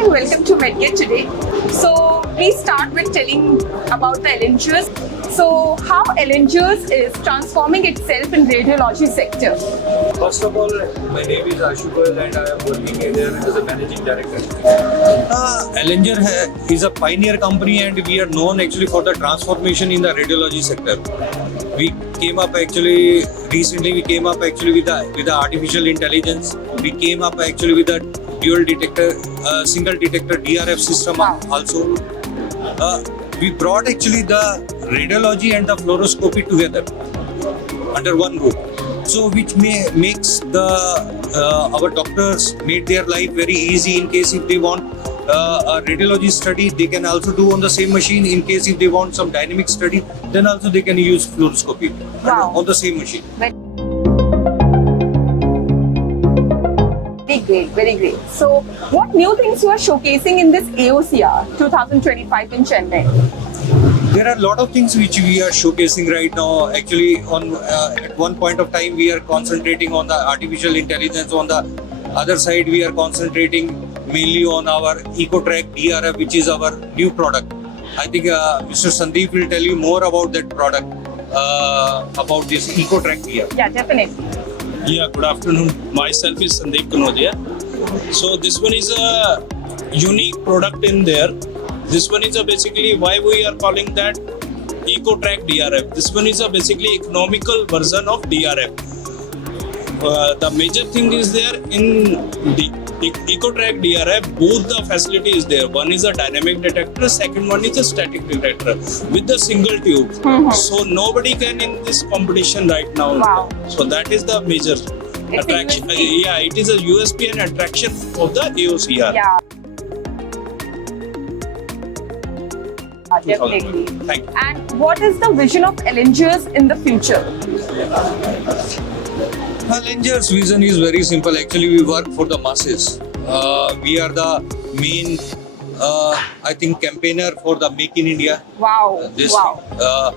and welcome to Medgate today. So please start with telling about the Elengers. So how Elengers is transforming itself in radiology sector. First of all, my name is Ashubal and I am working here as a managing director. Alenger is a pioneer company and we are known actually for the transformation in the radiology sector. We came up actually recently. We came up actually with the artificial intelligence. We came up actually with a dual detector, single detector DRF system also. We brought actually the radiology and the fluoroscopy together under one roof. So which makes the our doctors made their life very easy. In case if they want a radiology study, they can also do on the same machine. In case if they want some dynamic study, then also they can use fluoroscopy on the same machine. Very great, very great. So what new things you are showcasing in this AOCR 2025 in Chennai? There are a lot of things which we are showcasing right now. Actually, on at one point of time, we are concentrating on the artificial intelligence. On the other side, we are concentrating mainly on our EcoTrack DRF, which is our new product. I think Mr. Sandeep will tell you more about that product, about this EcoTrack DRF. Yeah, definitely. Yeah, good afternoon. Myself is Sandeep Kanodia. So this one is a unique product in there. This one is basically why we are calling that EcoTrack DRF. This one is basically economical version of DRF. The major thing is there in the EcoTrack DRF, both the facility is there. One is a dynamic detector, second one is a static detector with the single tube. So nobody can in this competition right now. Wow. So that is the major attraction. Yeah, it is a USP and attraction of the AOCR. Yeah. Definitely. Thank you. And what is the vision of Elengers in the future? Alenger's vision is very simple. Actually, we work for the masses. We are the main, I think, campaigner for the Make in India. Wow. Wow.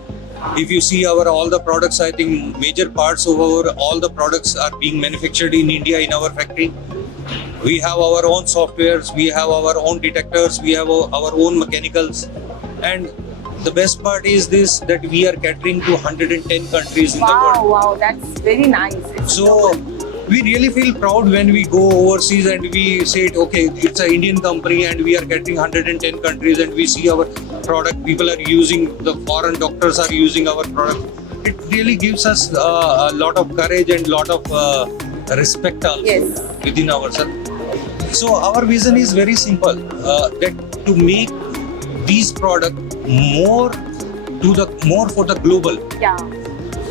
If you see all the products, I think major parts of all the products are being manufactured in India in our factory. We have our own softwares, we have our own detectors, we have our own mechanicals. And the best part is this, that we are catering to 110 countries in the world. Wow, that's very nice. So we really feel proud when we go overseas and we say, okay, it's an Indian company and we are catering 110 countries and we see our product, people are using, the foreign doctors are using our product. It really gives us a lot of courage and lot of respect also within ourselves. So our vision is very simple, that to make these products more for the global. Yeah.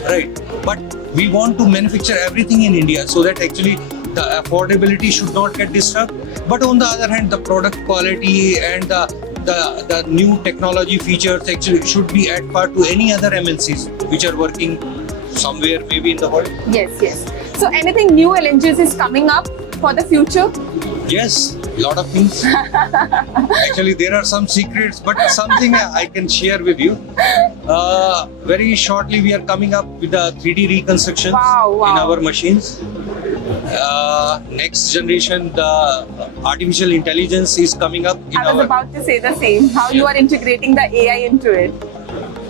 Right. But we want to manufacture everything in India so that actually the affordability should not get disturbed. But on the other hand, the product quality and the new technology features actually should be at par to any other MNCs which are working somewhere maybe in the world. Yes. So anything new Elengers is coming up for the future? Yes, a lot of things. Actually, there are some secrets, but something I can share with you. Very shortly, we are coming up with the 3D reconstructions in our machines. Next generation, the artificial intelligence is coming up. I was about to say the same. How you are integrating the AI into it.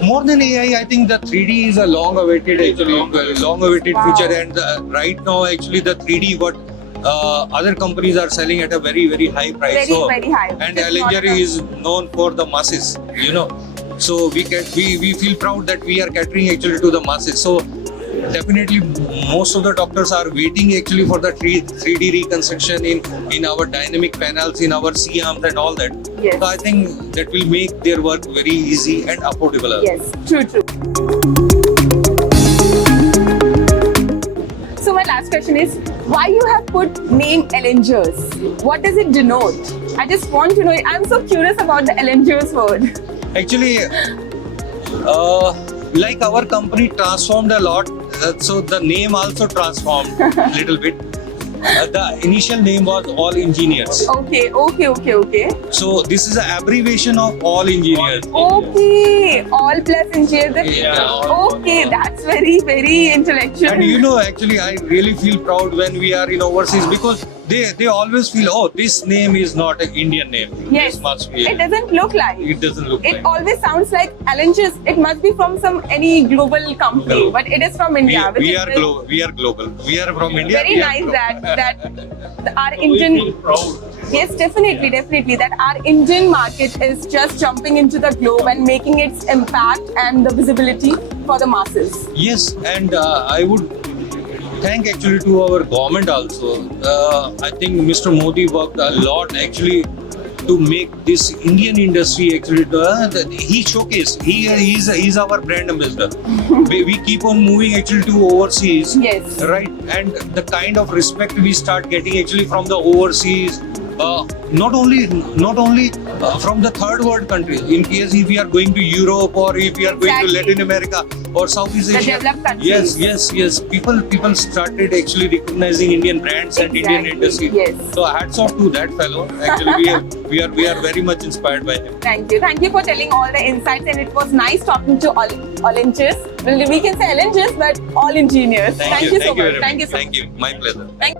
More than AI, I think the 3D is a long-awaited feature, and right now, actually, the 3D other companies are selling at a very, very high price. Very high. And Alenger is known for the masses, So we feel proud that we are catering actually to the masses. So definitely most of the doctors are waiting actually for the 3D reconstruction in our dynamic panels, in our C-arms and all that. Yes. So I think that will make their work very easy and affordable. Yes, true. So my last question is, why you have put name Elengers? What does it denote? I just want to know. I'm so curious about the Elengers word. Actually, like our company transformed a lot, so the name also transformed a little bit. The initial name was All Engineers. Okay. So this is an abbreviation of All Engineers. Okay, All plus Engineers. Yeah. Okay, that's very, very intellectual. And actually, I really feel proud when we are in overseas because they always feel, oh, this name is not an Indian name. Yes. This must be. It doesn't look like. It doesn't look It like. always sounds like Allenges. It must be from any global company, No. but it is from India. which We is are very- global. We are global. We are from India. Very we are nice global. that our We Indian. feel proud. Yes, definitely. That our Indian market is just jumping into the globe and making its impact and the visibility for the masses. Yes, and I would thank actually to our government also. I think Mr. Modi worked a lot actually to make this Indian industry actually. He showcased. He's our brand ambassador. we keep on moving actually to overseas. Yes. Right, and the kind of respect we start getting actually from the overseas. Not only from the third world countries. In case if we are going to Europe or if we are going to Exactly. Latin America or Southeast The Asia. developed countries. Yes. People started actually recognizing Indian brands and Indian Exactly, industry. yes. So hats off to that fellow. Actually, we are very much inspired by him. Thank you for telling all the insights, and it was nice talking to all engineers. Well, we can say all engineers, but all engineers. Thank you so much. very Thank you so Thank much. you. My pleasure. Thank